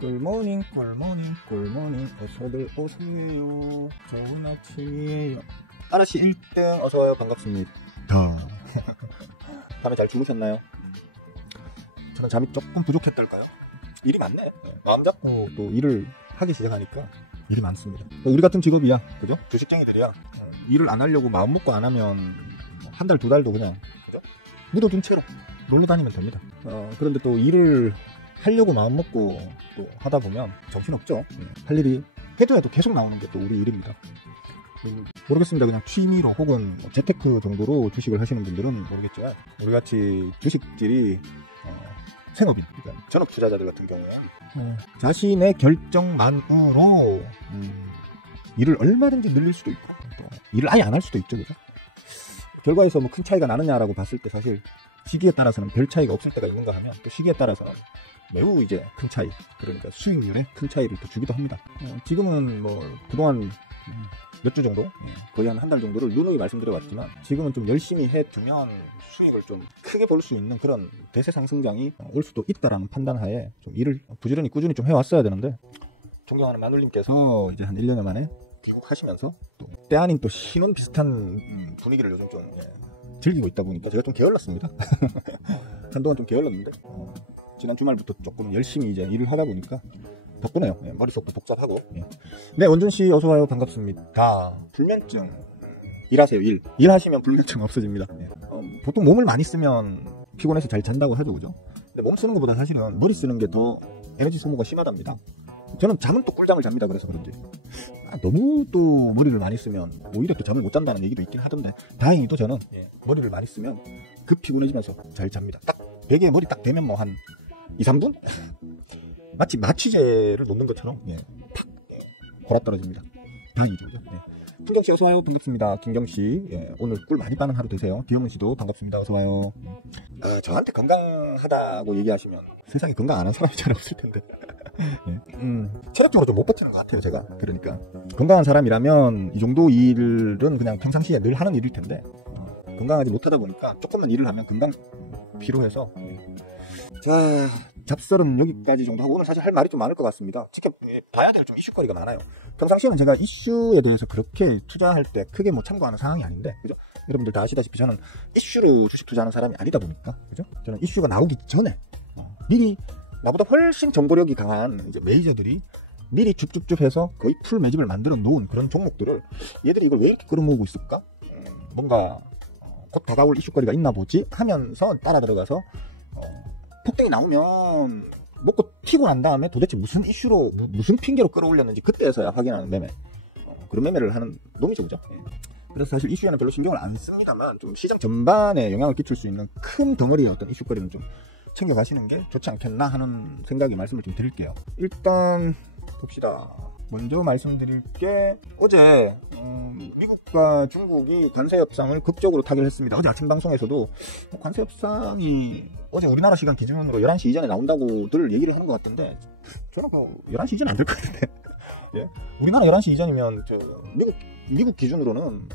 꿀모닝 꿀모닝 어서들 오세요. 좋은 아침이에요. 아라씨 1등 어서와요. 반갑습니다. 밤에 잘 주무셨나요? 저는 잠이 조금 부족했달까요? 일이 많네. 마음 잡고 또 일을 하기 시작하니까 일이 많습니다. 우리 같은 직업이야, 그죠? 주식쟁이들이야. 일을 안 하려고 마음 먹고 안 하면 한 달, 두 달도 그냥, 그죠? 묻어둔 채로 놀러 다니면 됩니다. 그런데 또 일을 하려고 마음 먹고 또 하다 보면 정신없죠. 할 일이 해도 계속 나오는 게 또 우리 일입니다. 모르겠습니다. 그냥 취미로 혹은 재테크 정도로 주식을 하시는 분들은 모르겠지만 우리같이 주식질이 생업인, 그러니까 전업 투자자들 같은 경우에 자신의 결정만으로 일을 얼마든지 늘릴 수도 있고 또 일을 아예 안 할 수도 있죠, 그죠? 결과에서 뭐 큰 차이가 나느냐라고 봤을 때 사실 시기에 따라서는 별 차이가 없을 때가 있는가 하면 또 시기에 따라서는 매우 이제 큰 차이, 그러니까 수익률에 큰 차이를 또 주기도 합니다. 지금은 뭐 그동안 몇 주 정도, 거의 한 달 정도를 누누이 말씀드려왔지만 지금은 좀 열심히 해두면 수익을 좀 크게 볼 수 있는 그런 대세 상승장이 올 수도 있다라는 판단하에 좀 일을 부지런히 꾸준히 좀 해왔어야 되는데, 존경하는 마눌님께서 이제 한 1년여 만에 귀국하시면서 또 때 아닌 또 신혼 비슷한 분위기를 요즘 좀 즐기고 있다 보니까 제가 좀 게을렀습니다. 한동안 좀 게을렀는데 지난 주말부터 조금 열심히 이제 일을 하다 보니까 덕분에요. 머릿속도 복잡하고. 네, 원준씨 어서와요. 반갑습니다. 불면증 일하세요. 일하시면 불면증 없어집니다. 보통 몸을 많이 쓰면 피곤해서 잘 잔다고 하죠, 그죠? 근데 몸 쓰는 것보다 사실은 머리 쓰는 게 더 에너지 소모가 심하답니다. 저는 잠은 또 꿀잠을 잡니다. 그래서 그런지 너무 또 머리를 많이 쓰면 오히려 또 잠을 못 잔다는 얘기도 있긴 하던데, 다행히도 저는 머리를 많이 쓰면 급 피곤해지면서 잘 잡니다. 딱 베개에 머리 딱 대면 뭐 한 2, 3분? 마치 마취제를 놓는 것처럼 팍 골아떨어집니다. 다행이죠, 그죠? 풍경씨 어서와요. 반갑습니다. 김경씨, 오늘 꿀 많이 빠는 하루 되세요. 비영은씨도 반갑습니다. 어서와요. 저한테 건강하다고 얘기하시면 세상에 건강 안 한 사람이 잘 없을 텐데 체력적으로 좀 못 버티는 것 같아요, 제가. 그러니까 건강한 사람이라면 이 정도 일은 그냥 평상시에 늘 하는 일일 텐데 건강하지 못하다 보니까 조금만 일을 하면 금방 피로해서. 자, 잡설은 여기까지 정도 하고, 오늘 사실 할 말이 좀 많을 것 같습니다. 지켜봐야 될 좀 이슈거리가 많아요. 평상시에는 제가 이슈에 대해서 그렇게 투자할 때 크게 뭐 참고하는 상황이 아닌데, 그죠? 여러분들 다 아시다시피 저는 이슈로 주식 투자하는 사람이 아니다 보니까, 그죠? 저는 이슈가 나오기 전에 미리 나보다 훨씬 정보력이 강한 이제 메이저들이 미리 줍줍줍 해서 거의 풀 매집을 만들어 놓은 그런 종목들을, 얘들이 이걸 왜 이렇게 끌어모으고 있을까? 뭔가 곧 다가올 이슈거리가 있나 보지? 하면서 따라 들어가서 폭등이 나오면 먹고 튀고 난 다음에 도대체 무슨 이슈로 무슨 핑계로 끌어올렸는지 그때서야 확인하는 매매, 그런 매매를 하는 놈이죠, 그죠? 그래서 사실 이슈에는 별로 신경을 안 씁니다만 좀 시장 전반에 영향을 끼칠 수 있는 큰 덩어리의 어떤 이슈거리는 좀 챙겨가시는 게 좋지 않겠나 하는 생각에 말씀을 좀 드릴게요. 일단 봅시다. 먼저 말씀드릴 게, 어제 미국과 중국이 관세 협상을 극적으로 타결했습니다. 어제 아침 방송에서도 관세 협상이 어제 우리나라 시간 기준으로 11시 이전에 나온다고들 얘기를 하는 것 같던데, 저는 11시 이전 안 될 것 같은데 우리나라 11시 이전이면 미국 기준으로는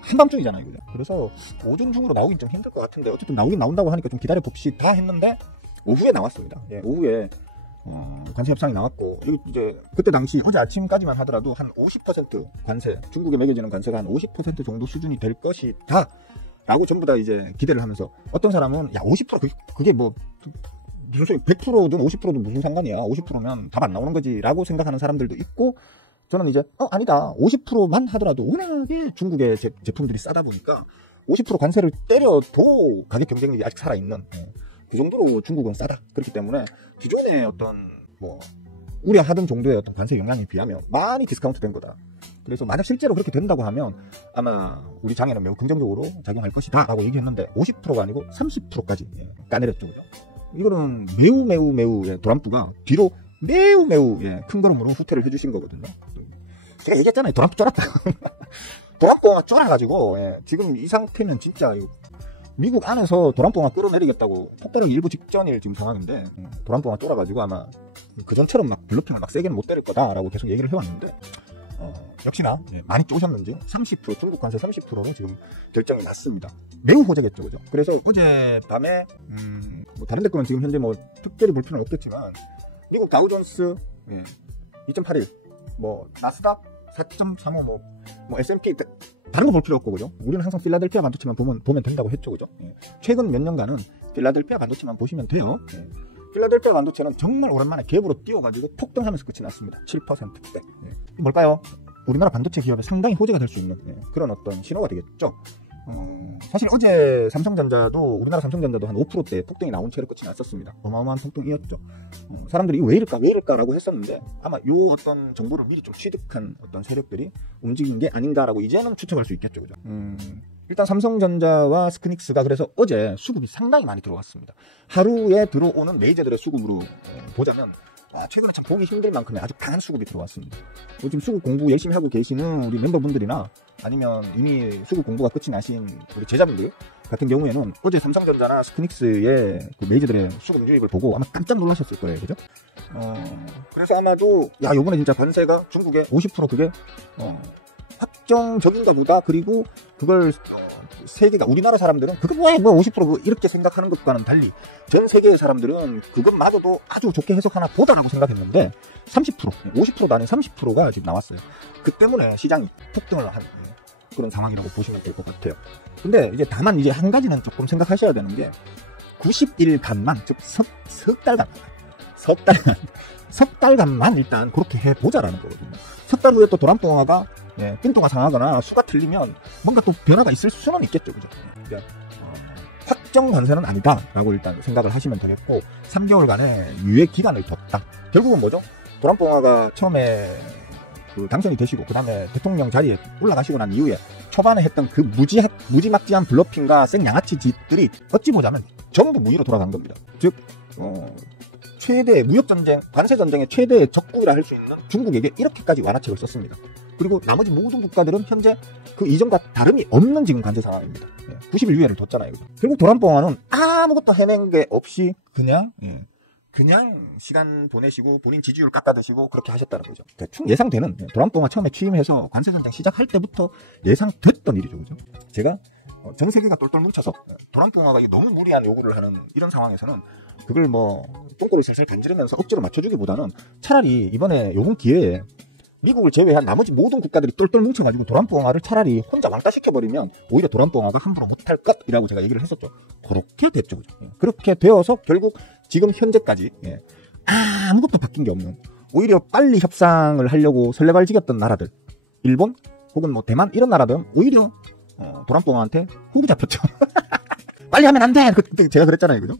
한밤중이잖아요, 그죠? 그래서 오전 중으로 나오긴 좀 힘들 것 같은데, 어쨌든 나오긴 나온다고 하니까 좀 기다려 봅시다 했는데 오후에 나왔습니다. 오후에 관세 협상이 나왔고, 이제 그때 당시 어제 아침까지만 하더라도 한 50% 관세, 중국에 매겨지는 관세가 한 50% 정도 수준이 될 것이다 라고 전부 다 이제 기대를 하면서, 어떤 사람은 야 50% 그게 뭐 무슨 소리, 100%든 50%든 무슨 상관이야, 50%면 답 안 나오는 거지 라고 생각하는 사람들도 있고, 저는 이제 아니다, 50%만 하더라도 워낙에 중국의 제품들이 싸다 보니까 50% 관세를 때려도 가격 경쟁력이 아직 살아있는, 그 정도로 중국은 싸다. 그렇기 때문에 기존의 어떤 뭐 우려하던 정도의 어떤 관세 영향에 비하면 많이 디스카운트 된 거다. 그래서 만약 실제로 그렇게 된다고 하면 아마 우리 장에는 매우 긍정적으로 작용할 것이다 라고 얘기했는데, 50%가 아니고 30%까지 까내렸죠, 그죠? 이거는 매우 도란프가 뒤로 매우 큰 걸음으로 후퇴를 해주신 거거든요. 제가 얘기했잖아요, 도란프 쫄았다. 도란프가 쫄아가지고 지금 이 상태면 진짜 미국 안에서 도란프가 끌어내리겠다고 폭발하기 일부 직전일 지금 상황인데, 도란프가 쫄아가지고 아마 그전처럼 막 블러핑을 막 세게는 못 때릴 거다라고 계속 얘기를 해왔는데, 역시나 많이 쪼셨는지 30%, 중국 관세 30%로 지금 결정이 났습니다. 매우 호재겠죠, 그죠? 그래서 어제 밤에 뭐 다른 데 거는 지금 현재 뭐 특별히 볼 필요는 없겠지만 미국 다우존스 2.81, 뭐 나스닥 4.35, 뭐 S&P 다른 거 볼 필요 없고, 그죠? 우리는 항상 필라델피아 반도체만 보면 된다고 했죠, 그죠? 최근 몇 년간은 필라델피아 반도체만 보시면 돼요. 필라델피아 반도체는 정말 오랜만에 갭으로 뛰어가지고 폭등하면서 끝이 났습니다. 7%대. 뭘까요? 우리나라 반도체 기업에 상당히 호재가 될 수 있는 그런 어떤 신호가 되겠죠. 사실 어제 우리나라 삼성전자도 한 5%대 폭등이 나온 채로 끝이 났었습니다. 어마어마한 폭등이었죠. 사람들이 이거 왜 이럴까라고 했었는데, 아마 요 어떤 정보를 미리 좀 취득한 어떤 세력들이 움직인 게 아닌가라고 이제는 추측할 수 있겠죠, 그죠? 일단 삼성전자와 스크닉스가 그래서 어제 수급이 상당히 많이 들어왔습니다. 하루에 들어오는 메이저들의 수급으로 보자면 최근에 참 보기 힘들 만큼의 아주 강한 수급이 들어왔습니다. 지금 수급 공부 열심히 하고 계시는 우리 멤버분들이나 아니면 이미 수급 공부가 끝이 나신 우리 제자분들 같은 경우에는 어제 삼성전자나 스크닉스의 그 메이저들의 수급 유입을 보고 아마 깜짝 놀라셨을 거예요, 그죠? 그래서 아마도 요번에 진짜 관세가 중국에 50% 그게 확정적인가 보다. 그리고 그걸 세계가, 우리나라 사람들은 그거 뭐 50% 이렇게 생각하는 것과는 달리 전 세계의 사람들은 그것마저도 아주 좋게 해석하나 보다라고 생각했는데 30%, 50%도 아닌 30%가 지금 나왔어요. 그 때문에 시장이 폭등을 한 그런 상황이라고 보시면 될 것 같아요. 근데 이제 다만 이제 한 가지는 조금 생각하셔야 되는 게 90일간만, 즉 석 달간만 일단 그렇게 해보자라는 거거든요. 석 달 후에 또 도란봉화가 빈도가 상하거나 수가 틀리면 뭔가 또 변화가 있을 수는 있겠죠, 그죠? 그러니까 확정 관세는 아니다라고 일단 생각을 하시면 되겠고, 3개월간의 유예 기간을 뒀다. 결국은 뭐죠? 도란봉화가 처음에 그 당선이 되시고 그 다음에 대통령 자리에 올라가시고 난 이후에 초반에 했던 그 무지막지한 블러핑과 센 양아치 짓들이 어찌 보자면 전부 무위로 돌아간 겁니다. 즉 최대 무역전쟁, 관세전쟁의 최대의 적국이라 할 수 있는 중국에게 이렇게까지 완화책을 썼습니다. 그리고 나머지 모든 국가들은 현재 그 이전과 다름이 없는 지금 관세 상황입니다. 90일 유예를 뒀잖아요. 결국 도란봉화는 아무것도 해낸 게 없이 그냥 시간 보내시고 본인 지지율 깎아드시고 그렇게 하셨다는 거죠. 대충 예상되는, 도란봉화 처음에 취임해서 관세전쟁 시작할 때부터 예상됐던 일이죠, 그죠? 제가 전 세계가 똘똘 뭉쳐서 도란봉화가 너무 무리한 요구를 하는 이런 상황에서는 그걸 뭐 똥꼬를 슬슬 간지르면서 억지로 맞춰주기보다는 차라리 이번에 요번 기회에 미국을 제외한 나머지 모든 국가들이 똘똘 뭉쳐가지고 도란봉화를 차라리 혼자 왕따 시켜버리면 오히려 도란봉화가 함부로 못할 것이라고 제가 얘기를 했었죠. 그렇게 됐죠, 그죠? 그렇게 되어서 결국 지금 현재까지 아무것도 바뀐 게 없는, 오히려 빨리 협상을 하려고 설레발지겼던 나라들, 일본 혹은 뭐 대만 이런 나라들은 오히려 도란봉화한테 후기 잡혔죠. 빨리 하면 안 돼. 그때 제가 그랬잖아요, 그죠?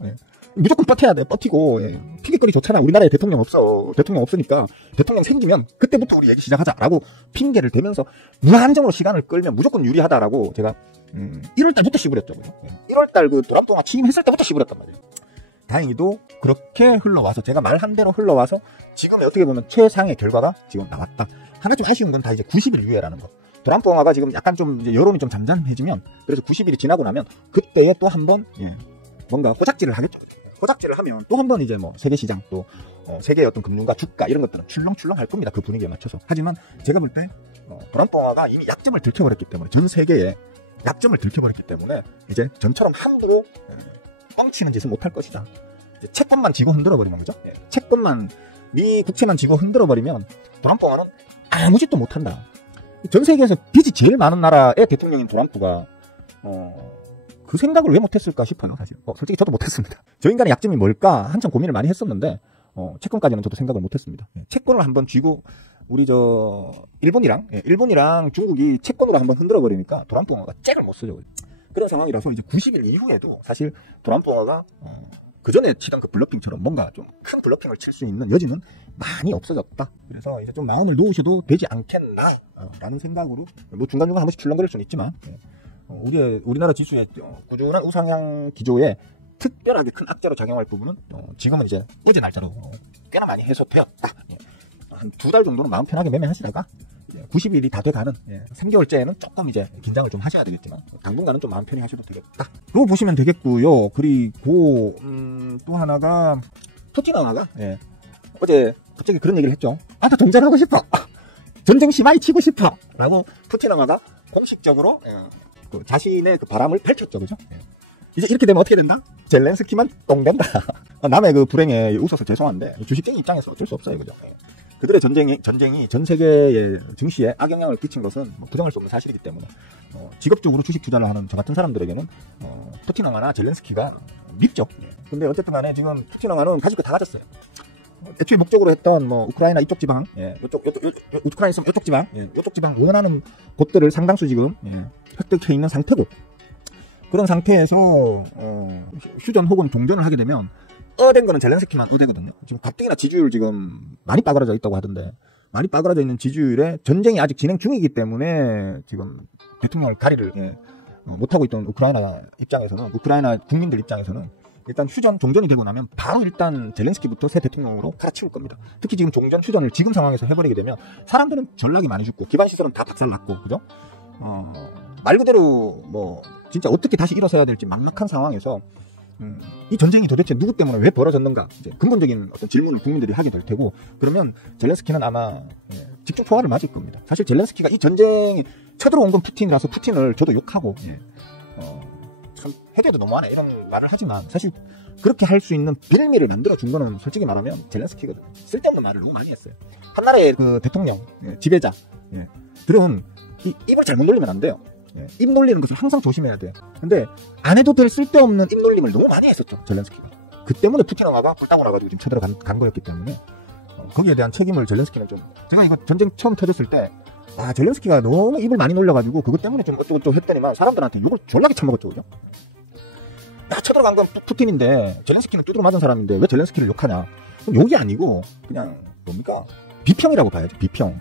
무조건 버텨야 돼. 버티고 핑계거리 좋잖아. 우리나라에 대통령 없어. 대통령 없으니까 대통령 생기면 그때부터 우리 얘기 시작하자라고 핑계를 대면서 무한정으로 시간을 끌면 무조건 유리하다라고 제가 1월달부터 시부렸죠, 그죠? 1월달 그 도란봉화 취임했을 때부터 시부렸단 말이에요. 다행히도 그렇게 흘러와서, 제가 말한 대로 흘러와서 지금의 어떻게 보면 최상의 결과가 지금 나왔다. 하나 좀 아쉬운 건 다 이제 90일 유예라는 거. 도란봉화가 지금 약간 좀 이제 여론이 좀 잠잠해지면, 그래서 90일이 지나고 나면 그때에 또 한 번 뭔가 호작질을 하겠죠. 호작질을 하면 또 한 번 이제 뭐 세계 시장, 또 세계의 어떤 금융과 주가 이런 것들은 출렁출렁 할 겁니다. 그 분위기에 맞춰서. 하지만 제가 볼 때 도란봉화가 이미 약점을 들켜버렸기 때문에, 전 세계에 약점을 들켜버렸기 때문에 이제 전처럼 함부로 뻥치는 짓은 못할 것이다. 채권만 쥐고 흔들어버리면, 그죠? 채권만, 미 국채만 쥐고 흔들어버리면 도란봉화는 아무 짓도 못한다. 전 세계에서 빚이 제일 많은 나라의 대통령인 트럼프가 그 생각을 왜 못했을까 싶어요, 사실. 솔직히 저도 못했습니다. 저 인간의 약점이 뭘까 한참 고민을 많이 했었는데 채권까지는 저도 생각을 못했습니다. 채권을 한번 쥐고 우리 일본이랑 중국이 채권으로 한번 흔들어버리니까 도란봉화가 잭을 못 쓰죠. 그런 상황이라서 이제 90일 이후에도 사실 도란봉화가 그 전에 치던 그 블러핑처럼 뭔가 좀 큰 블러핑을 칠 수 있는 여지는 많이 없어졌다. 그래서 이제 좀 마음을 놓으셔도 되지 않겠나 라는 생각으로, 뭐 중간중간 한 번씩 출렁거릴 수는 있지만 우리나라 지수의 꾸준한 우상향 기조에 특별하게 큰 악재로 작용할 부분은 지금은 이제 어제 날짜로 꽤나 많이 해소되었다. 한 2달 정도는 마음 편하게 매매하시다가 90일이 다 돼가는 3개월째에는 조금 이제 긴장을 좀 하셔야 되겠지만 당분간은 좀 마음 편히 하셔도 되겠다. 그거 보시면 되겠고요. 그리고 또 하나가 푸틴어가 어제 갑자기 그런 얘기를 했죠. 나 전쟁하고 싶어. 전쟁 심하게 치고 싶어. 라고 푸틴어가 공식적으로 그 자신의 그 바람을 펼쳤죠, 그죠? 이제 이렇게 되면 어떻게 된다? 젤렌스키만 똥 된다. 남의 그 불행에 웃어서 죄송한데 주식쟁이 입장에서 어쩔 수 없어요, 그죠? 그들의 전쟁이 전 세계의 증시에 악영향을 끼친 것은 뭐 부정할 수 없는 사실이기 때문에 직업적으로 주식 투자를 하는 저 같은 사람들에게는 푸틴왕하나 젤렌스키가 밉죠. 근데 어쨌든 간에 지금 푸틴왕하는 가질 거 다 가졌어요. 애초에 목적으로 했던 뭐 우크라이나 이쪽 지방, 우크라이나 있으면 이쪽 지방, 이쪽 지방 원하는 곳들을 상당수 지금 획득해 있는 상태고, 그런 상태에서 휴전 혹은 종전을 하게 되면 어된 거는 젤렌스키만 어되거든요. 지금 가뜩이나 지지율 지금 많이 빠그라져 있다고 하던데, 많이 빠그라져 있는 지지율에 전쟁이 아직 진행 중이기 때문에 지금 대통령 다리를 못하고 있던 우크라이나 입장에서는, 우크라이나 국민들 입장에서는 일단 휴전, 종전이 되고 나면 바로 일단 젤렌스키부터 새 대통령으로 갈아치울 겁니다. 특히 지금 종전, 휴전을 지금 상황에서 해버리게 되면 사람들은 전락이 많이 죽고 기반시설은 다 박살났고, 그죠? 말 그대로 뭐 진짜 어떻게 다시 일어서야 될지 막막한 상황에서 이 전쟁이 도대체 누구 때문에 왜 벌어졌는가, 이제 근본적인 어떤 질문을 국민들이 하게 될 테고, 그러면 젤렌스키는 아마 집중 포화를 맞을 겁니다. 사실 젤렌스키가 이 전쟁에 쳐들어온 건 푸틴이라서 푸틴을 저도 욕하고 참 해줘도 너무하네 이런 말을 하지만, 사실 그렇게 할 수 있는 빌미를 만들어준 거는 솔직히 말하면 젤렌스키거든요. 쓸데없는 말을 너무 많이 했어요. 한 나라의 그 대통령, 지배자 들은 입을 잘못 놀리면 안 돼요. 입 놀리는 것을 항상 조심해야 돼요. 근데 안 해도 될 쓸데없는 입 놀림을 너무 많이 했었죠, 젤렌스키가. 그 때문에 푸틴왕화가 불타고 나가지고 지금 쳐들어간 거였기 때문에 거기에 대한 책임을 젤렌스키는 좀, 제가 이거 전쟁 처음 터졌을 때 젤렌스키가 너무 입을 많이 놀려가지고 그것 때문에 좀 어쩌고저쩌고 했더니만 사람들한테 욕을 졸라게 처먹었죠, 그죠? 쳐들어간 건 푸틴인데 젤렌스키는 두드러 맞은 사람인데 왜 젤렌스키를 욕하냐? 욕이 아니고 그냥 뭡니까? 비평이라고 봐야죠, 비평.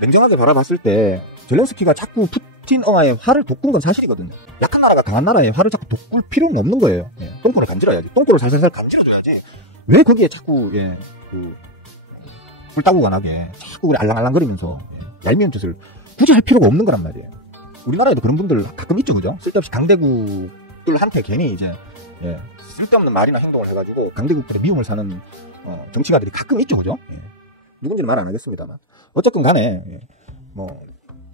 냉정하게 바라봤을 때 젤렌스키가 자꾸 푸틴왕화에 화를 돋군 건 사실이거든요. 약한 나라가 강한 나라에 화를 자꾸 돋굴 필요는 없는 거예요. 똥꼬를 간지러야지. 똥꼬를 살살살 간지러줘야지. 왜 거기에 자꾸 불타고가 나게 자꾸 우리 알랑알랑거리면서 얄미운 짓을 굳이 할 필요가 없는 거란 말이에요. 우리나라에도 그런 분들 가끔 있죠, 그죠? 쓸데없이 강대국들한테 괜히 이제 쓸데없는 말이나 행동을 해가지고 강대국들의 미움을 사는 정치가들이 가끔 있죠, 그죠? 누군지는 말 안 하겠습니다만, 어쨌든 간에 뭐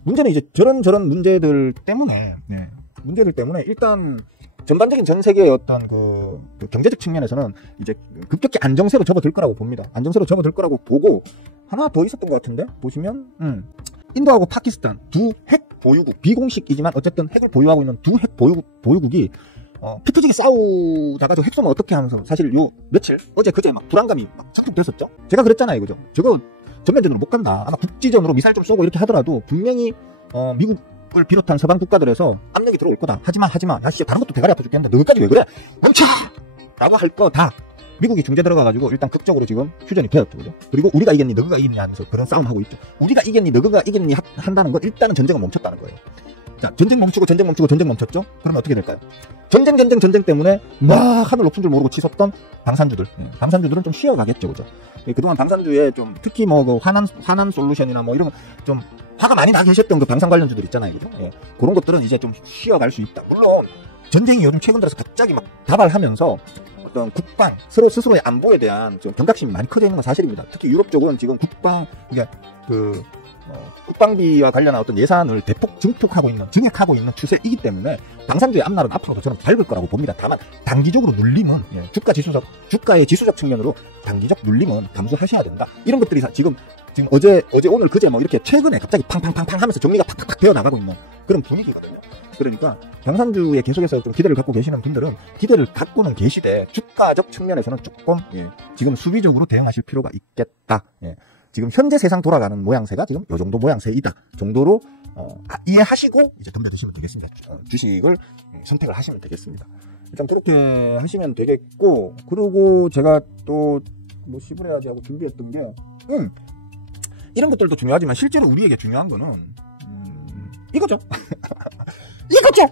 문제는 이제 저런 문제들 때문에 일단 전반적인 전 세계의 어떤 그 경제적 측면에서는 이제 급격히 안정세로 접어들 거라고 봅니다. 안정세로 접어들 거라고 보고, 하나 더 있었던 것 같은데 보시면 인도하고 파키스탄 두 핵 보유국, 비공식이지만 어쨌든 핵을 보유하고 있는 두 핵 보유국이 피 터지게 싸우다가 저 핵 쏘면 어떻게 하면서, 사실 요 며칠 어제 그제 막 불안감이 막 착 됐었죠. 제가 그랬잖아요, 그죠? 저거 전면전으로 못 간다. 아마 국지전으로 미사일 좀 쏘고 이렇게 하더라도 분명히 미국을 비롯한 서방 국가들에서 압력이 들어올 거다. 하지마. 야, 씨, 다른 것도 대가리 아파 죽겠는데 너희까지 왜 그래? 멈춰! 라고 할 거 다 미국이 중재 들어가가지고 일단 극적으로 지금 휴전이 되었죠, 그죠? 그리고 우리가 이겼니, 너가 이겼니 하면서 그런 싸움 하고 있죠. 우리가 이겼니, 너가 이겼니 한다는 건 일단은 전쟁은 멈췄다는 거예요. 자, 전쟁 멈췄죠? 그러면 어떻게 될까요? 전쟁 때문에 막 하늘 높은 줄 모르고 치솟던 방산주들. 방산주들은 좀 쉬어가겠죠, 그죠? 그동안 방산주에 좀, 특히 뭐, 그 화난 솔루션이나 뭐 이런, 좀, 화가 많이 나 계셨던 그 방산 관련주들 있잖아요, 그죠? 그런 것들은 이제 좀 쉬어갈 수 있다. 물론, 전쟁이 요즘 최근 들어서 갑자기 막 다발하면서 어떤 국방, 스스로의 안보에 대한 좀 경각심이 많이 커져 있는 건 사실입니다. 특히 유럽 쪽은 지금 국방비와 관련한 어떤 예산을 대폭 증액하고 있는 추세이기 때문에 방산주의 앞날은 앞으로도 저는 밝을 거라고 봅니다. 다만 단기적으로 눌림은 주가의 지수적 측면으로 단기적 눌림은 감수하셔야 된다. 이런 것들이 지금 어제 오늘 그제 뭐 이렇게 최근에 갑자기 팡팡팡팡 하면서 정리가 팍팍팍 되어 나가고 있는 그런 분위기거든요. 그러니까 방산주에 계속해서 좀 기대를 갖고 계시는 분들은 기대를 갖고는 계시되 주가적 측면에서는 조금 지금 수비적으로 대응하실 필요가 있겠다. 지금 현재 세상 돌아가는 모양새가 지금 이 정도 모양새이다 정도로 이해하시고 이제 덤벼드시면 되겠습니다. 주식을 선택을 하시면 되겠습니다. 일단 그렇게 하시면 되겠고, 그리고 제가 또 뭐 씹으려야지 하고 준비했던 게요. 이런 것들도 중요하지만 실제로 우리에게 중요한 거는 이거죠. 이거죠.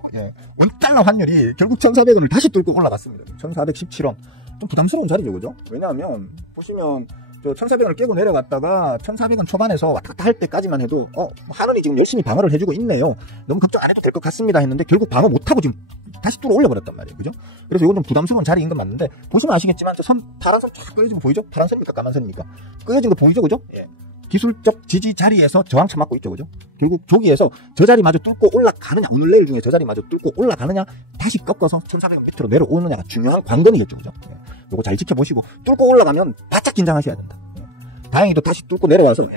원달러 환율이 결국 1,400원을 다시 뚫고 올라갔습니다. 1,417원. 좀 부담스러운 자리죠, 그죠? 왜냐하면 보시면 1,400원을 깨고 내려갔다가 1,400원 초반에서 왔다 갔다 할 때까지만 해도 한원이 지금 열심히 방어를 해주고 있네요. 너무 걱정 안 해도 될 것 같습니다 했는데 결국 방어 못하고 지금 다시 뚫어 올려버렸단 말이에요, 그죠? 그래서 이건 좀 부담스러운 자리인 건 맞는데, 보시면 아시겠지만 저 파란 선 쫙 그려진 거 보이죠? 파란 선입니까, 까만 선입니까? 그려진 거 보이죠, 그죠? 기술적 지지 자리에서 저항차 맞고 있죠, 그죠? 결국 저기에서 저 자리마저 뚫고 올라가느냐, 오늘 내일 중에 저 자리마저 뚫고 올라가느냐, 다시 꺾어서 1,400원 밑으로 내려오느냐가 중요한 관건이겠죠, 그죠? 요거 잘 지켜보시고 뚫고 올라가면 바짝 긴장하셔야 된다. 다행히도 다시 뚫고 내려와서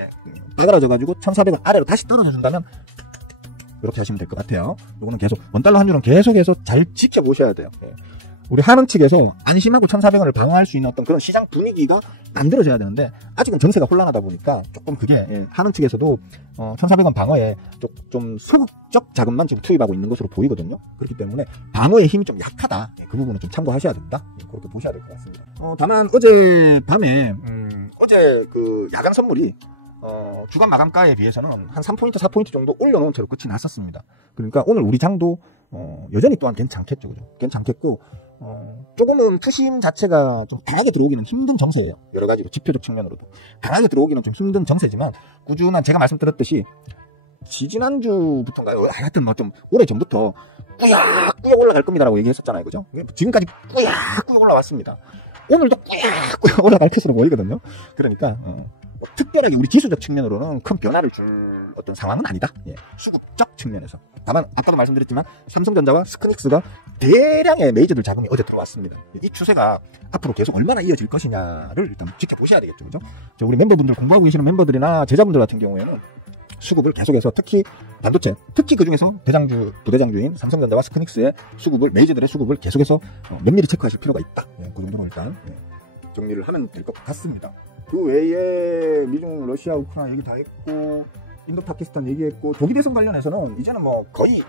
빠그라져가지고 1,400원 아래로 다시 떨어져 준다면 이렇게 하시면 될 것 같아요. 요거는 계속 원달러 환율은 계속해서 잘 지켜보셔야 돼요. 우리 하는 측에서 안심하고 1,400원을 방어할 수 있는 어떤 그런 시장 분위기가 만들어져야 되는데 아직은 정세가 혼란하다 보니까 조금 그게 하는 측에서도 1,400원 방어에 좀 소극적 자금만 지금 투입하고 있는 것으로 보이거든요. 그렇기 때문에 방어의 힘이 좀 약하다. 그 부분은 좀 참고하셔야 된다. 그렇게 보셔야 될 것 같습니다. 다만 어제 밤에 어제 그 야간 선물이 주간 마감가에 비해서는 한 3포인트, 4포인트 정도 올려놓은 채로 끝이 났었습니다. 그러니까 오늘 우리 장도 여전히 또한 괜찮겠죠. 그죠? 괜찮겠고 조금은 투심 자체가 좀 강하게 들어오기는 힘든 정세예요. 여러 가지로 지표적 측면으로도 강하게 들어오기는 좀 힘든 정세지만 꾸준한 제가 말씀드렸듯이 지지난주부터인가요? 하여튼 뭐 좀 오래전부터 꾸역꾸역 올라갈 겁니다라고 얘기했었잖아요. 그죠? 지금까지 꾸역꾸역 올라왔습니다. 오늘도 꾸역꾸역 올라갈 것으로 보이거든요. 그러니까 특별하게 우리 지수적 측면으로는 큰 변화를 줄 어떤 상황은 아니다. 수급적 측면에서. 다만 아까도 말씀드렸지만 삼성전자와 스크닉스가 대량의 메이저들 자금이 어제 들어왔습니다. 이 추세가 앞으로 계속 얼마나 이어질 것이냐를 일단 지켜보셔야 되겠죠. 그죠? 우리 멤버분들 공부하고 계시는 멤버들이나 제자분들 같은 경우에는 수급을 계속해서 특히 반도체, 특히 그 중에서 대장주, 부대장주인 삼성전자와 스크닉스의 수급을, 메이저들의 수급을 계속해서 면밀히 체크하실 필요가 있다. 그 정도는 일단 정리를 하면 될 것 같습니다. 그 외에 미중, 러시아, 우크라이나 얘기 다 했고, 인도, 파키스탄 얘기했고, 조기 대선 관련해서는 이제는 뭐 거의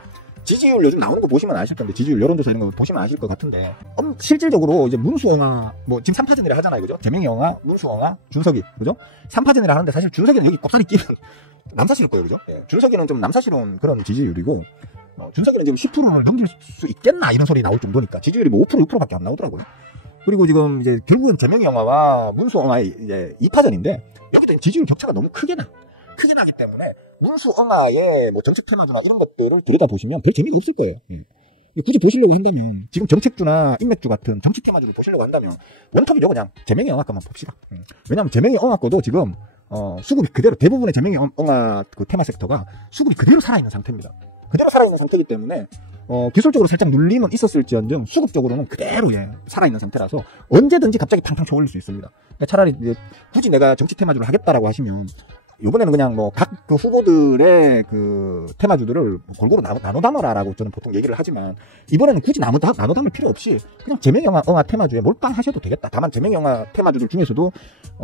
지지율 요즘 나오는 거 보시면 아실 건데, 지지율 여론조사 이런 거 보시면 아실 것 같은데, 실질적으로 이제 문수엉아, 뭐 지금 3파전이라 하잖아요, 그죠? 재명이엉아, 문수엉아, 준석이, 그죠? 3파전이라 하는데 사실 준석이는 여기 꼽살이 끼면 남사시일 거예요, 그죠? 준석이는 좀 남사시로운 그런 지지율이고, 준석이는 지금 10%를 넘길 수 있겠나 이런 소리 나올 정도니까 지지율이 뭐 5%, 6%밖에 안 나오더라고요. 그리고 지금 이제 결국은 재명이영화와 문수엉아의 이제 2파전인데 여기도 지지율 격차가 너무 크게 나기 때문에 문수엉아의 뭐 정책 테마주나 이런 것들을 들여다보시면 별 재미가 없을 거예요. 굳이 보시려고 한다면 지금 정책주나 인맥주 같은 정책 테마주를 보시려고 한다면 원톱이죠. 그냥 재명이영화 것만 봅시다. 왜냐하면 재명이영화 거도 지금 수급이 그대로 대부분의 재명이영화 그 테마 섹터가 수급이 그대로 살아있는 상태입니다. 그대로 살아있는 상태이기 때문에 기술적으로 살짝 눌림은 있었을지언정 수급적으로는 그대로 살아있는 상태라서 언제든지 갑자기 팡팡 쳐올릴 수 있습니다. 그러니까 차라리 이제 굳이 내가 정치 테마주를 하겠다라고 하시면 이번에는 그냥 뭐 각 그 후보들의 그 테마주들을 골고루 나눠 담아라라고 저는 보통 얘기를 하지만 이번에는 굳이 나눠 담을 필요 없이 그냥 재명영화 테마주에 몰빵하셔도 되겠다. 다만 재명영화 테마주들 중에서도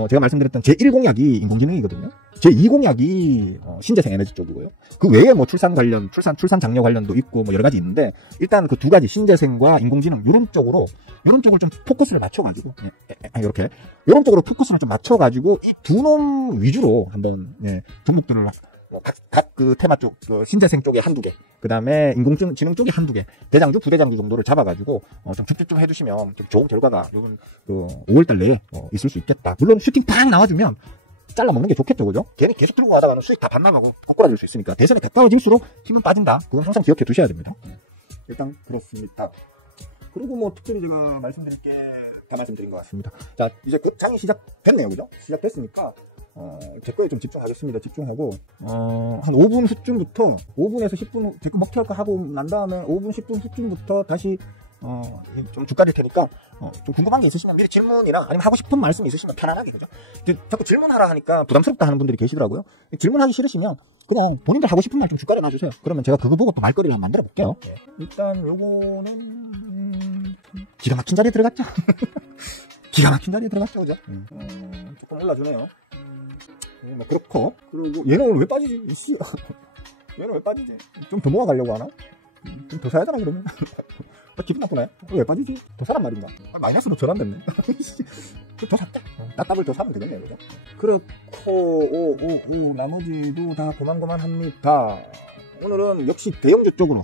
제가 말씀드렸던 제1공약이 인공지능이거든요. 제2공약이 신재생 에너지 쪽이고요. 그 외에 뭐 출산 장려 관련도 있고 뭐 여러 가지 있는데 일단 그 두 가지 신재생과 인공지능 이런 쪽을 좀 포커스를 맞춰가지고 이렇게 이런 쪽으로 포커스를 좀 맞춰가지고 이 두 놈 위주로 한번 종목들을 각 그 테마 쪽, 신재생 쪽에 한두 개, 그 다음에 인공지능 쪽에 한두 개, 대장주, 부대장주 정도를 잡아가지고, 좀 쭉쭉쭉 해주시면 좀 좋은 결과가, 요번, 5월달 내에, 있을 수 있겠다. 물론 슈팅 팍 나와주면, 잘라먹는 게 좋겠죠, 그죠? 걔네 계속 들고 가다가는 수익 다 반납하고 꼬꾸라질 수 있으니까, 대선에 가까워질수록 힘은 빠진다. 그건 항상 기억해 두셔야 됩니다. 일단, 그렇습니다. 그리고 뭐, 특별히 제가 말씀드릴 게 다 말씀드린 것 같습니다. 자, 이제 그 장이 시작됐네요, 그죠? 시작됐으니까, 제 거에 좀 집중하겠습니다. 집중하고, 한 5분 후쯤부터, 5분에서 10분, 제 거 먹튀할까 하고 난 다음에 5분, 10분 후쯤부터 다시, 좀 주가릴 테니까, 좀 궁금한 게 있으시면 미리 질문이나 아니면 하고 싶은 말씀 있으시면 편안하게, 그죠? 자꾸 질문하라 하니까 부담스럽다 하는 분들이 계시더라고요. 질문하기 싫으시면, 그냥 본인들 하고 싶은 말 좀 주가려 놔주세요. 그러면 제가 그거 보고 또 말거리를 만들어 볼게요. 일단 요거는, 기가 막힌 자리에 들어갔죠? 기가 막힌 자리에 들어갔죠, 그죠? 조금 올라주네요. 뭐 그렇고. 그리고 얘는 오늘 왜 빠지지? 얘는 왜 빠지지? 좀 더 모아가려고 하나? 좀 더 사야 되나 그러면? 기분 나쁘네. 왜 빠지지? 더 사란 말인가? 마이너스로 전환됐네. 더 샀다. 따따블 더 사면 되겠네요, 그죠? 그렇고 나머지도 다 고만고만합니다. 오늘은 역시 대형주 쪽으로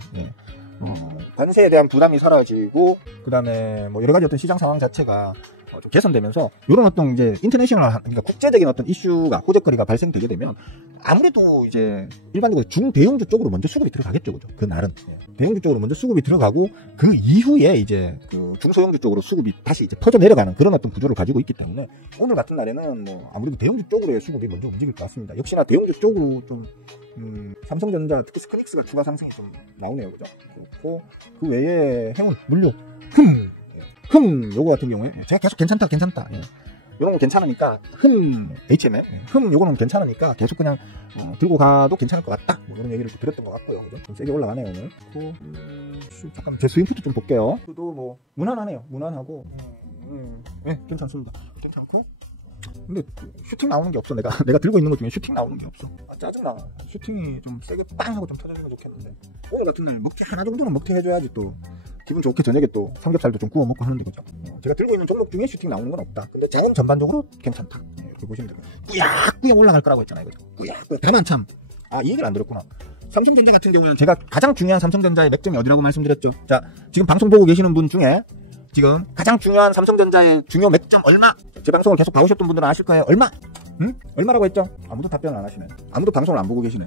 관세에 대한 부담이 사라지고 그 다음에 뭐 여러 가지 어떤 시장 상황 자체가 좀 개선되면서 이런 어떤 이제 인터내셔널 그러니까 국제적인 어떤 이슈가 호재거리가 발생되게 되면 아무래도 이제 일반적으로 중대형주 쪽으로 먼저 수급이 들어가겠죠, 그죠? 그 날은 대형주 쪽으로 먼저 수급이 들어가고 그 이후에 이제 그 중소형주 쪽으로 수급이 다시 이제 퍼져 내려가는 그런 어떤 구조를 가지고 있기 때문에 오늘 같은 날에는 뭐 아무래도 대형주 쪽으로의 수급이 먼저 움직일 것 같습니다. 역시나 대형주 쪽으로 좀 삼성전자 특히 스크닉스가 추가 상승이 좀 나오네요, 그죠? 그렇고 그 외에 해운, 물류, 요거 같은 경우에 제가 계속 괜찮다 예. 요런 거 괜찮으니까 HMM 요거는 괜찮으니까 계속 그냥 들고 가도 괜찮을 것 같다 뭐 이런 얘기를 드렸던 것 같고요. 그죠? 좀 세게 올라가네요 오늘. 잠깐 제 스윙푸트 좀 볼게요. 그도 뭐 무난하네요. 무난하고 네, 괜찮습니다. 괜찮고 근데 슈팅 나오는 게 없어. 내가 들고 있는 것 중에 슈팅 나오는 게 없어. 짜증나. 슈팅이 좀 세게 빵 하고 좀 터져주면 좋겠는데 오늘 같은 날 먹튀 하나 정도는 먹튀 해줘야지 또 기분 좋게 저녁에 또 삼겹살도 좀 구워 먹고 하는데 그죠? 제가 들고 있는 종목 중에 슈팅 나오는 건 없다. 근데 장은 전반적으로 괜찮다. 이렇게 보시면 됩니다. 꾸역꾸역 올라갈 거라고 했잖아요. 그죠? 꾸역꾸역. 다만 참 이 얘기를 안 들었구나. 삼성전자 같은 경우는 제가 가장 중요한 삼성전자의 맥점이 어디라고 말씀드렸죠. 자, 지금 방송 보고 계시는 분 중에 지금 가장 중요한 삼성전자의 중요 맥점 얼마? 제 방송을 계속 봐오셨던 분들은 아실 거예요. 얼마? 응? 얼마라고 했죠? 아무도 답변을 안 하시네. 아무도 방송을 안 보고 계시네.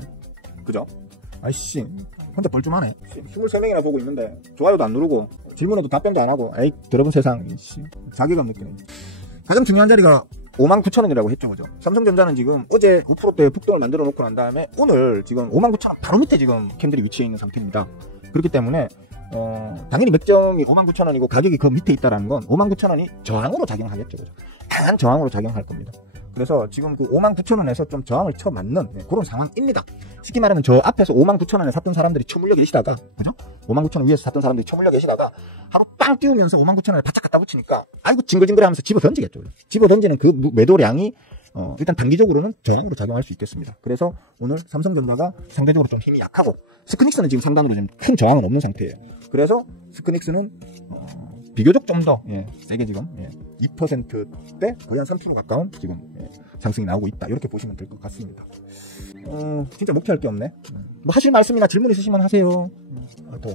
그죠? 아이씨, 혼자 벌좀하네. 23명이나 보고 있는데 좋아요도 안 누르고 질문에도 답변도 안 하고 에이 더러운 세상. 자괴감 느끼네. 가장 중요한 자리가 59,000원이라고 했죠. 그죠? 삼성전자는 지금 어제 5%대 폭등을 만들어 놓고 난 다음에 오늘 지금 59,000원 바로 밑에 지금 캔들이 위치해 있는 상태입니다. 그렇기 때문에 당연히 맥점이 59,000원이고 가격이 그 밑에 있다는 건 59,000원이 저항으로 작용하겠죠. 그죠? 강한 저항으로 작용할 겁니다. 그래서 지금 그 59,000원에서 좀 저항을 쳐맞는 그런 상황입니다. 쉽게 말하면 저 앞에서 59,000원에 샀던 사람들이 처물려 계시다가, 그죠? 59,000원 위에서 샀던 사람들이 처물려 계시다가 하루 빵 띄우면서 59,000원을 바짝 갖다 붙이니까 아이고 징글징글 하면서 집어 던지겠죠. 집어 던지는 그 매도량이 일단 단기적으로는 저항으로 작용할 수 있겠습니다. 그래서 오늘 삼성전자가 상대적으로 좀 힘이 약하고 스크닉스는 지금 상단으로 좀 큰 저항은 없는 상태예요. 그래서 스크닉스는 비교적 좀 더 세게 지금 2%대 거의 한 3% 가까운 지금 상승이 나오고 있다. 이렇게 보시면 될 것 같습니다. 진짜 목표할 게 없네. 뭐 하실 말씀이나 질문 있으시면 하세요. 또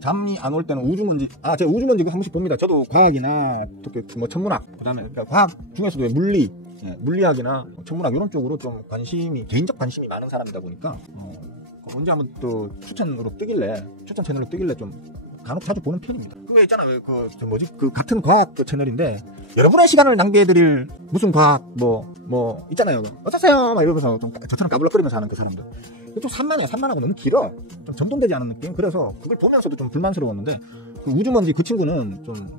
잠이 안 올 때는 우주먼지, 제가 우주먼지 한 번씩 봅니다. 저도 과학이나 뭐 천문학, 그다음에 그러니까 과학 중에서도 물리학이나 천문학 이런 쪽으로 좀 개인적 관심이 많은 사람이다 보니까 언제 한번 또 추천 채널로 뜨길래 좀 간혹 자주 보는 편입니다. 그게 있잖아요. 그 같은 과학 채널인데 여러분의 시간을 낭비해드릴 무슨 과학 있잖아요. 어쩌세요 막 이러면서 좀 저처럼 까불럭거리면서 하는 그 사람들. 좀 산만하고 너무 길어. 좀 전동되지 않은 느낌. 그래서 그걸 보면서도 좀 불만스러웠는데 그 우주먼지 그 친구는 좀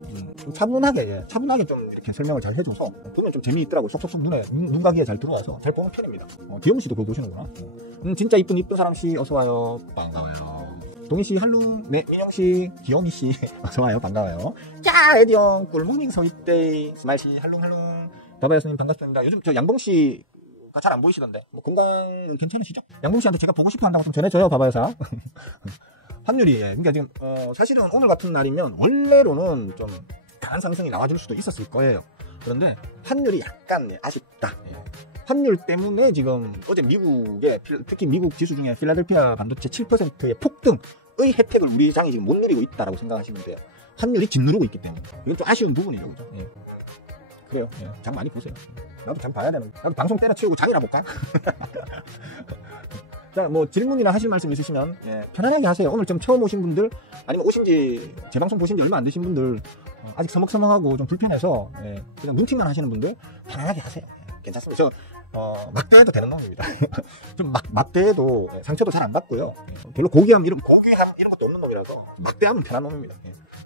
차분하게 좀 이렇게 설명을 잘 해줘서 보면 좀 재미있더라고. 속속속 눈가기에 잘 들어와서 잘 보는 편입니다. 기영 씨도 그거 보시는구나. 진짜 이쁜 사람 씨 어서 와요. 반가워요. 동희 씨, 할로, 네, 민영 씨, 기영이 씨, 어서 와요. 반가워요. 자, 에디 형, 꿀모닝 서윗데이, 스마일 씨, 할롱. 바바야 스님 반갑습니다. 요즘 저 양봉 씨가 잘 안 보이시던데, 뭐 건강은 괜찮으시죠? 양봉 씨한테 제가 보고 싶어 한다고 좀 전해줘요, 바바야사. 환율이, 그러니까 지금 사실은 오늘 같은 날이면 원래로는 좀 강한 상승이 나와줄 수도 있었을 거예요. 그런데 환율이 약간 아쉽다. 환율 때문에 지금 어제 특히 미국 지수 중에 필라델피아 반도체 7%의 폭등의 혜택을 우리 장이 지금 못 누리고 있다라고 생각하시면 돼요. 환율이 짓누르고 있기 때문에. 이건 좀 아쉬운 부분이죠. 그죠? 그래요. 장 많이 보세요. 나도 장 봐야 되는. 나도 방송 때려치우고 장이나 볼까? 자, 뭐 질문이나 하실 말씀 있으시면 편안하게 하세요. 오늘 좀 처음 오신 분들, 아니면 제 방송 보신 지 얼마 안 되신 분들, 아직 서먹서먹하고 좀 불편해서 그냥 눈팅만 하시는 분들 편안하게 하세요. 괜찮습니다. 막대해도 되는 놈입니다. 좀 막대해도 상처도 잘 안 받고요. 별로 고귀함 이런 것도 없는 놈이라서 막대하면 편한 놈입니다.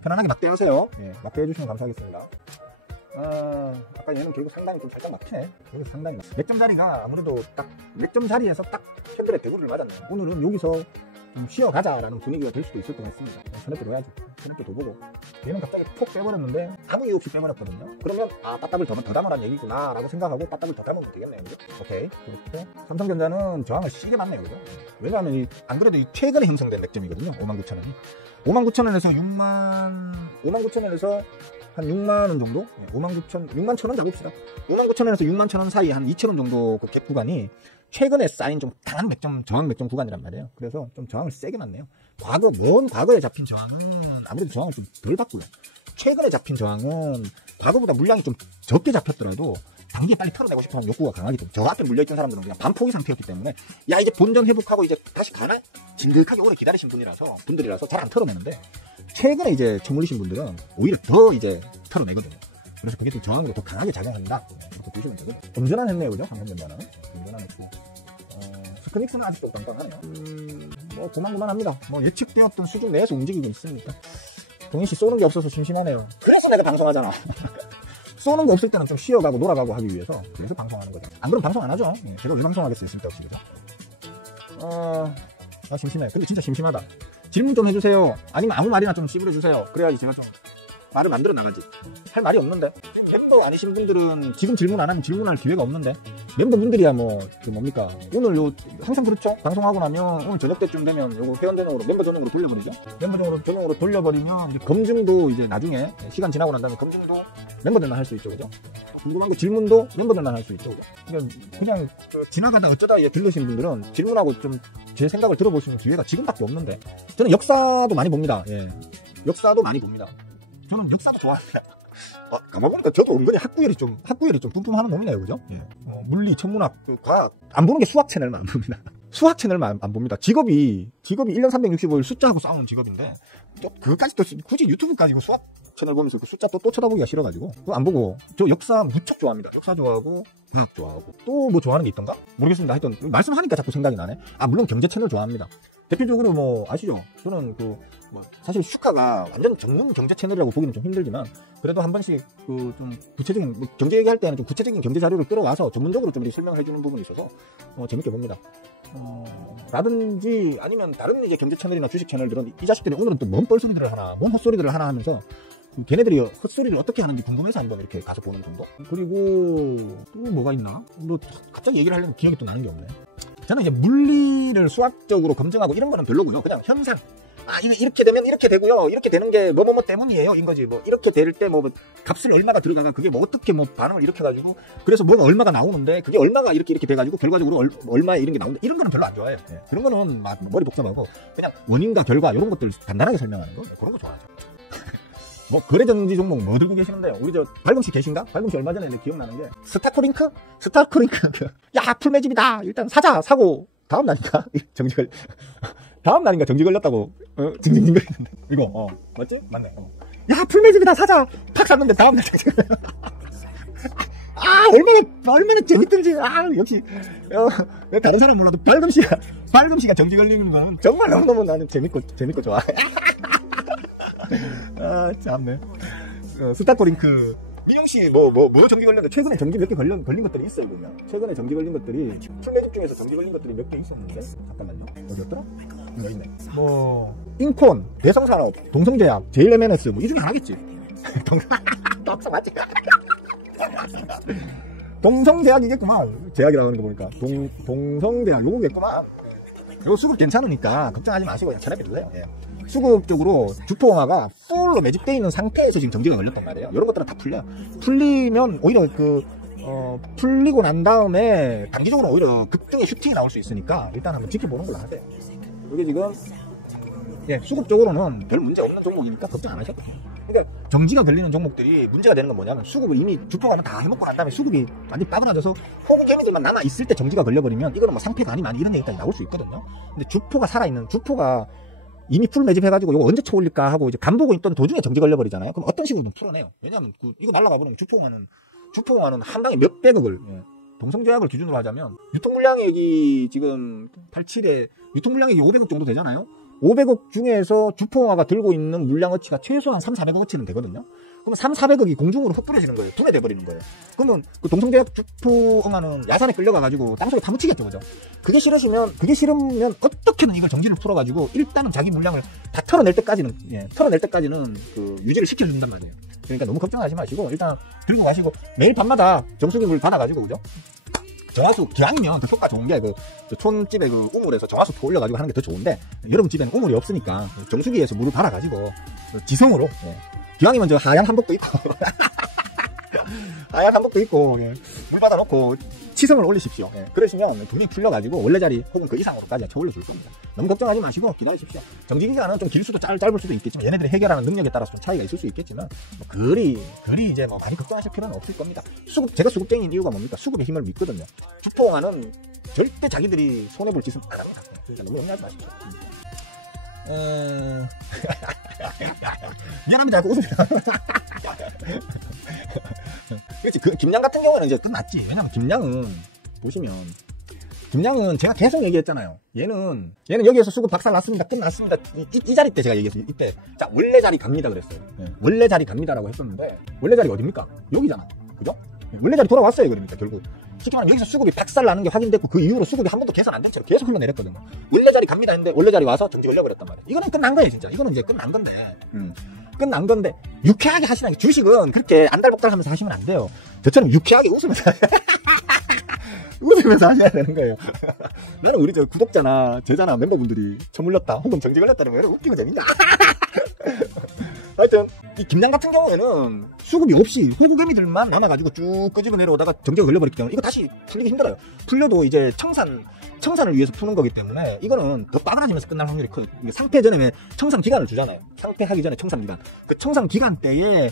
편안하게 막대하세요. 막대해 주시면 감사하겠습니다. 아까 얘는 결국 상당히 좀 살짝 막히네. 결국 상당히 맥점 자리가 아무래도 딱 맥점 자리에서 딱 캔들의 대구를 맞았네요. 오늘은 여기서 좀 쉬어가자라는 분위기가 될 수도 있을 것 같습니다. 저녁도 넣어야지. 저녁도 더 보고. 얘는 갑자기 톡 빼버렸는데 아무 이유 없이 빼버렸거든요. 그러면 따답을 더 담으란 얘기구나 라고 생각하고 따답을 더 담으면 되겠네요. 그죠? 오케이. 그렇고 삼성전자는 저항을 시게 맞네요. 그죠? 왜냐하면 안 그래도 최근에 형성된 맥점이거든요. 59,000원이. 59,000원에서 59,000원에서 한 6만원 정도? 61,000원 잡읍시다. 59,000원에서 61,000원 사이 한 2,000원 정도 그 갭 구간이 최근에 쌓인 좀 강한 저항 맥점 구간이란 말이에요. 그래서 좀 저항을 세게 맞네요. 먼 과거에 잡힌 저항은 아무래도 저항을 좀 덜 받고요. 최근에 잡힌 저항은 과거보다 물량이 좀 적게 잡혔더라도 단기에 빨리 털어내고 싶어하는 욕구가 강하기 때문에 저 앞에 물려있던 사람들은 그냥 반포기 상태였기 때문에 이제 본전 회복하고 이제 다시 가나? 진득하게 오래 기다리신 분들이라서 잘 안 털어내는데 최근에 이제 처물리신 분들은 오히려 더 이제 털어내거든요. 그래서 그게 또 저항으로 더 강하게 작용한다. 보시면 되거든요. 엄전한 했네요, 그죠? 삼성전자는. 엄전한 했고. 스크닉스는 아직도 깜깜하네요. 뭐 고만고만합니다. 뭐 예측되었던 수준 내에서 움직이고 있습니다. 동희씨 쏘는 게 없어서 심심하네요. 그래서 내가 방송하잖아. 쏘는 거 없을 때는 좀 쉬어가고 놀아가고 하기 위해서 그래서 방송하는 거죠. 안 그러면 방송 안 하죠. 예, 제가 왜 방송하겠어요, 쓸데없이. 그죠? 심심해. 근데 진짜 심심하다. 질문 좀 해주세요. 아니면 아무 말이나 좀 씹어주세요. 그래야지 제가 좀 말을 만들어 나가지. 할 말이 없는데. 멤버 아니신 분들은 지금 질문 안 하면 질문할 기회가 없는데, 멤버분들이야 뭐 뭡니까 오늘 항상 그렇죠. 방송하고 나면 오늘 저녁 때쯤 되면 요거 회원 전용으로 멤버 전용으로 돌려버리죠. 멤버 전용으로 돌려버리면 이제 검증도 이제 나중에 시간 지나고 난 다음에 검증도 멤버들만 할 수 있죠, 그죠? 궁금한 거 질문도 멤버들만 할 수 있죠, 그죠? 그냥 지나가다 어쩌다 들으신 분들은 질문하고 좀 제 생각을 들어볼 수 있는 기회가 지금밖에 없는데, 저는 역사도 많이 봅니다. 예, 역사도 많이 봅니다. 저는 역사도 좋아합니다. 가만보니까 저도 은근히 학구열이 좀 뿜뿜하는 놈이네요, 그죠? 예. 물리, 천문학, 과학 안 보는 게 수학 채널만 안 봅니다. 수학 채널만 안 봅니다. 직업이 1년 365일 숫자하고 싸우는 직업인데, 또 그것까지 또 굳이 유튜브까지 수학 채널 보면서 그 숫자 또 쳐다보기가 싫어가지고 그거 안 보고, 저 역사 무척 좋아합니다. 역사 좋아하고 과학 좋아하고 또 뭐 좋아하는 게 있던가? 모르겠습니다. 하여튼 말씀하니까 자꾸 생각이 나네. 물론 경제 채널 좋아합니다. 대표적으로 뭐 아시죠? 저는 사실 슈카가 완전 전문 경제 채널이라고 보기는 좀 힘들지만, 그래도 한 번씩 좀 구체적인 경제 얘기할 때는 좀 구체적인 경제 자료를 끌어와서 전문적으로 좀 설명을 해주는 부분이 있어서 재밌게 봅니다. 라든지 아니면 다른 이제 경제 채널이나 주식 채널들은 이 자식들이 오늘은 또 뭔 뻘소리들을 하나, 뭔 헛소리들을 하나 하면서 걔네들이 헛소리를 어떻게 하는지 궁금해서 한번 이렇게 가서 보는 정도? 그리고 또 뭐가 있나? 갑자기 얘기를 하려면 기억이 또 나는 게 없네. 저는 이제 물리를 수학적으로 검증하고 이런 거는 별로고요. 그냥 현상. 이게 이렇게 되면 이렇게 되고요. 이렇게 되는 게 뭐뭐뭐 때문이에요. 인 거지. 이렇게 될 때 값을 얼마가 들어가가 그게 어떻게 반응을 일으켜가지고 그래서 뭐가 얼마가 나오는데 그게 얼마가 이렇게 돼가지고 결과적으로 얼마에 이런 게 나온다. 이런 거는 별로 안 좋아해요. 예. 그런 거는 머리 복잡하고 그냥 원인과 결과 이런 것들 간단하게 설명하는 거. 그런 거 좋아하죠. 거래정지 종목 뭐 들고 계시는데요? 우리 발금씨 계신가? 발금씨 얼마 전에 기억나는 게 스타크링크? 야, 풀매집이다. 일단 사고 다음 날인가 정지 걸렸다고 징징징거리는데 이거 맞지? 맞네. 야, 풀매집이다. 사자. 팍 샀는데 다음 날 정지 걸려. 얼마나 재밌든지. 역시 다른 사람 몰라도 발금씨가 정지 걸리는 거는 정말 너무너무 나는 재밌고 좋아. 참네. 스타코링크 민용씨 뭐 정지 걸렸는데 최근에 정지 몇 개 걸린 것들이 있어요. 보면 최근에 정지 걸린 것들이 풀매집 중에서 정지 걸린 것들이 몇 개 있었는데, 잠깐만요. 어디였더라? 이거 있네. 인콘, 대성산업, 동성제약, JLMNS 이 중에 하나겠지. 동성 맞지? 동성제약이겠구만. 제약이라고 하는 거 보니까 동성제약 요거겠구만. 요거 수급 괜찮으니까 걱정하지 마시고 그냥 차라리 누세요. 예. 수급 쪽으로 주포ong화가 풀로 매집되어 있는 상태에서 지금 정지가 걸렸단 말이에요. 이런 것들은 다 풀려요. 풀리면 오히려 풀리고 난 다음에 단기적으로 오히려 급등의 슈팅이 나올 수 있으니까 일단 한번 지켜보는 걸로 하세요. 이게 지금 수급 쪽으로는 별 문제 없는 종목이니까 걱정 안 하셔도 돼요. 그러니까 정지가 걸리는 종목들이 문제가 되는 건 뭐냐면, 수급을 이미 주포가는 다 해먹고 난 다음에 수급이 완전히 빠그라져서 호구 개미들만 남아있을 때 정지가 걸려버리면 이거는 상패가 아니면 이런 얘기까지 나올 수 있거든요. 근데 주포가 살아있는, 주포가 이미 풀 매집해가지고 이거 언제 쳐올릴까 하고 이제 간보고 있던 도중에 정지 걸려버리잖아요. 그럼 어떤 식으로든 풀어내요. 왜냐하면 이거 날라가 버리면 주포ong화는 한 방에 몇백억을, 동성제약을 기준으로 하자면 유통물량액이 지금 87에 유통물량액이 500억 정도 되잖아요. 500억 중에서 주포ong화가 들고 있는 물량어치가 최소한 3,400억어치는 되거든요. 그러면 3,400억이 공중으로 헛뿌려지는 거예요. 분해돼버리는 거예요. 그러면 동성제약 주포ong화는 야산에 끌려가가지고 땅속에 파묻히겠죠, 그죠? 그게 싫으면 어떻게든 이걸 정지를 풀어가지고 일단은 자기 물량을 다 털어낼 때까지는 유지를 시켜준단 말이에요. 그러니까 너무 걱정하지 마시고 일단 들고 가시고 매일 밤마다 정수기물 받아가지고, 그죠? 정화수, 기왕이면 더 효과 좋은 게 촌집에 우물에서 정화수 올려가지고 하는 게 더 좋은데, 여러분 집에는 우물이 없으니까 정수기에서 물을 받아가지고 지성으로, 기왕이면 하얀 한복도 있고 물 받아놓고 치성을 올리십시오. 그러시면 분명히 풀려가지고 원래 자리 혹은 그 이상으로까지 쳐 올려줄 겁니다. 너무 걱정하지 마시고 기다리십시오. 정지 기간은 좀 길 수도 짧을 수도 있겠지만, 얘네들이 해결하는 능력에 따라서 좀 차이가 있을 수 있겠지만, 그리 이제 많이 걱정하실 필요는 없을 겁니다. 제가 수급쟁이인 이유가 뭡니까? 수급의 힘을 믿거든요. 주포ong화는 절대 자기들이 손해볼 짓은 안 합니다. 그러니까 너무 염려하지 마십시오. 미안합니다. 웃으세요. 그렇지. 김양 같은 경우는 이제 끝났지. 왜냐면 김양은 보시면 김양은 제가 계속 얘기했잖아요. 얘는 여기에서 수급 박살 났습니다. 끝났습니다. 이 자리 때 제가 얘기했어요. 이때. 자, 원래 자리 갑니다. 그랬어요. 원래 자리 갑니다라고 했었는데, 원래 자리 어딥니까? 여기잖아. 그죠? 원래 자리 돌아왔어요. 그러니까 결국. 쉽게 말하면 여기서 수급이 박살 나는 게 확인됐고, 그 이후로 수급이 한 번도 개선 안 된 채로 계속 흘러내렸거든요. 원래 자리 갑니다 했는데, 원래 자리 와서 정지 걸려버렸단 말이에요. 이거는 끝난 거예요, 진짜. 이거는 이제 끝난 건데. 끝난 건데, 유쾌하게 하시라는 게, 주식은 그렇게 안달복달 하면서 하시면 안 돼요. 저처럼 유쾌하게 웃으면서 웃으면서 하셔야 되는 거예요. 나는 우리 저 구독자나 저자나 멤버분들이 처물렸다 혹은 정지 걸렸다는 거 웃기고 재밌다. 하여튼 이 김양 같은 경우에는 수급이 없이 호구개미들만 남아가지고 쭉 끄집어 내려오다가 정지가 걸려버렸기 때문에 이거 다시 풀리기 힘들어요. 풀려도 이제 청산을 위해서 푸는 거기 때문에 이거는 더 빠그라지면서 끝날 확률이 커요. 상패 전에 왜 청산 기간을 주잖아요. 상패하기 전에 청산 기간. 그 청산 기간 때에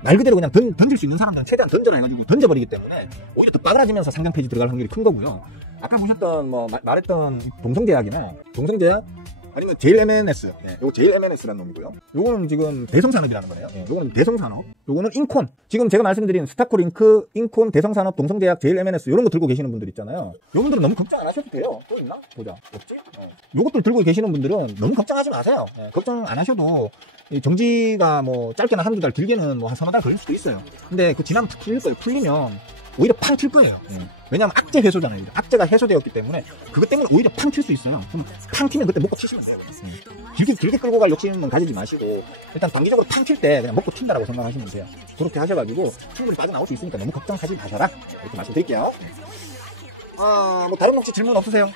말 그대로 그냥 던질 수 있는 사람들은 최대한 던져라 해가지고 던져버리기 때문에 오히려 더 빠그라지면서 상장 폐지 들어갈 확률이 큰 거고요. 아까 보셨던 말했던 동성제약이나 동성제약 아니면 JLMNS, 요거 JLMNS라는 놈이고요. 요거는 지금 대성산업이라는 거네요. 요거는 대성산업, 요거는 인콘. 지금 제가 말씀드린 스타코링크, 인콘, 대성산업, 동성제약, JLMNS 요런 거 들고 계시는 분들 있잖아요. 요분들은 너무 걱정 안 하셔도 돼요. 또 있나? 보자. 없지? 요것들 들고 계시는 분들은 너무 걱정하지 마세요. 걱정 안 하셔도 이 정지가 뭐 짧게는 한두 달, 길게는 뭐 한 서너 달 걸릴 수도 있어요. 근데 그 지나면 풀릴 거예요. 풀리면 오히려 팡 튈 거예요. 왜냐면 악재 해소잖아요. 악재가 해소되었기 때문에 그것 때문에 오히려 팡 튈 수 있어요. 그럼 팡 튀면 그때 먹고 튀시면 돼요. 길게 끌고 갈 욕심은 가지지 마시고 일단 단기적으로 팡 튈 때 그냥 먹고 튄다라고 생각하시면 돼요. 그렇게 하셔가지고 충분히 빠져나올 수 있으니까 너무 걱정하지 마셔라. 이렇게 말씀드릴게요. 뭐 다른 혹시 질문 없으세요?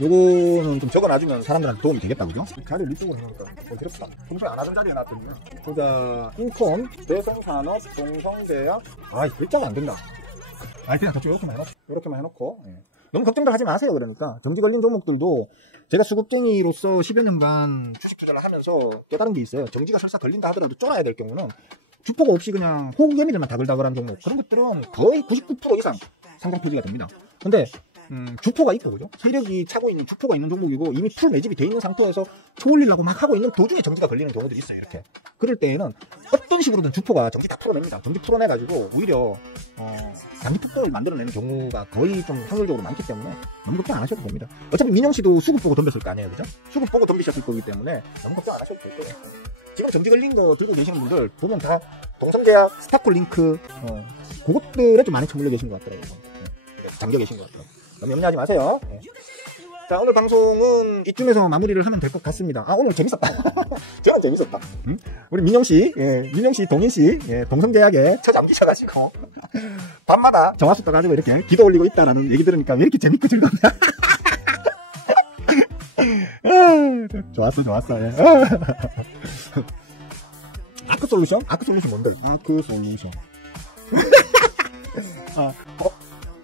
요거는 좀 적어놔주면 사람들한테 도움이 되겠다, 그죠? 자리를 이쪽으로 해놓으니까 어렵다. 평소에 안 하던 자리에 놨더니 보자. 인콘, 대성산업, 동성제약. 글자가 안 된다. 그냥 저쪽 이렇게만 해놓고. 너무 걱정도 하지 마세요. 그러니까 정지 걸린 종목들도 제가 수급쟁이로서 10여 년간 주식 투자를 하면서 깨달은 게 있어요. 정지가 설사 걸린다 하더라도 쫄아야 될 경우는 주포가 없이 그냥 호구개미들만 다글다글한 종목, 그런 것들은 거의 99% 이상 상장 폐지가 됩니다. 근데 주포가 있고, 그죠? 세력이 차고 있는 주포가 있는 종목이고 이미 풀 매집이 돼 있는 상태에서 초올리려고 막 하고 있는 도중에 정지가 걸리는 경우들이 있어요. 이렇게 그럴 때에는 어떤 식으로든 주포가 정지 다 풀어냅니다. 정지 풀어내가지고 오히려 단기 폭등을 만들어내는 경우가 거의 좀 확률적으로 많기 때문에 너무 걱정 안 하셔도 됩니다. 어차피 민영씨도 수급 보고 덤볐을 거 아니에요, 그죠? 수급 보고 덤비셨을 거기 때문에 너무 걱정 안 하셔도 될 거예요. 지금 정지 걸린 거 들고 계시는 분들 보면 다 동성제약, 스타콜링크 그것들에 좀 많이 처물려 계신 것 같더라고요. 잠겨 계신 것 같아요. 너무 염려하지 마세요. 자, 오늘 방송은 이쯤에서 마무리를 하면 될 것 같습니다. 오늘 재밌었다. 저는 재밌었다. 우리 민영씨, 민영씨, 동인씨, 동성제약에 처잠기셔가지고 밤마다 정화수 떠가지고 이렇게 기도 올리고 있다라는 얘기 들으니까 왜 이렇게 재밌고 즐겁냐. 좋았어. 아크솔루션? 아크솔루션 뭔데? 아크솔루션.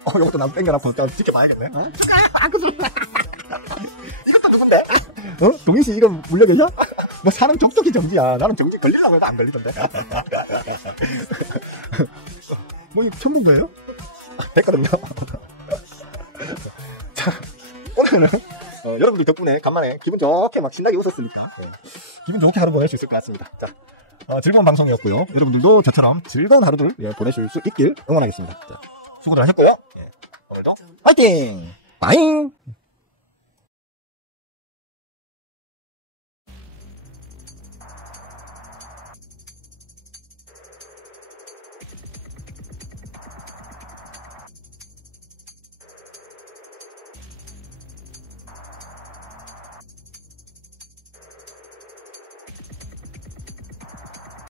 이것도 나도 땡겨놨고 지켜봐야겠네. 아크솔루션. 이것도 누군데? 동인씨 이거 물려 계셔? 뭐 사람 족족이 정지야. 나는 정지 걸리려고 해도 안 걸리던데. 뭐 이거 처음 본 거예요? 됐거든요. 자, 오늘은 여러분들 덕분에 간만에 기분 좋게 막 신나게 웃었으니까 기분 좋게 하루 보낼 수 있을 것 같습니다. 자, 즐거운 방송이었고요. 여러분들도 저처럼 즐거운 하루들 보내실 수 있길 응원하겠습니다. 자, 수고들 하셨고요. 오늘도 화이팅! 빠잉!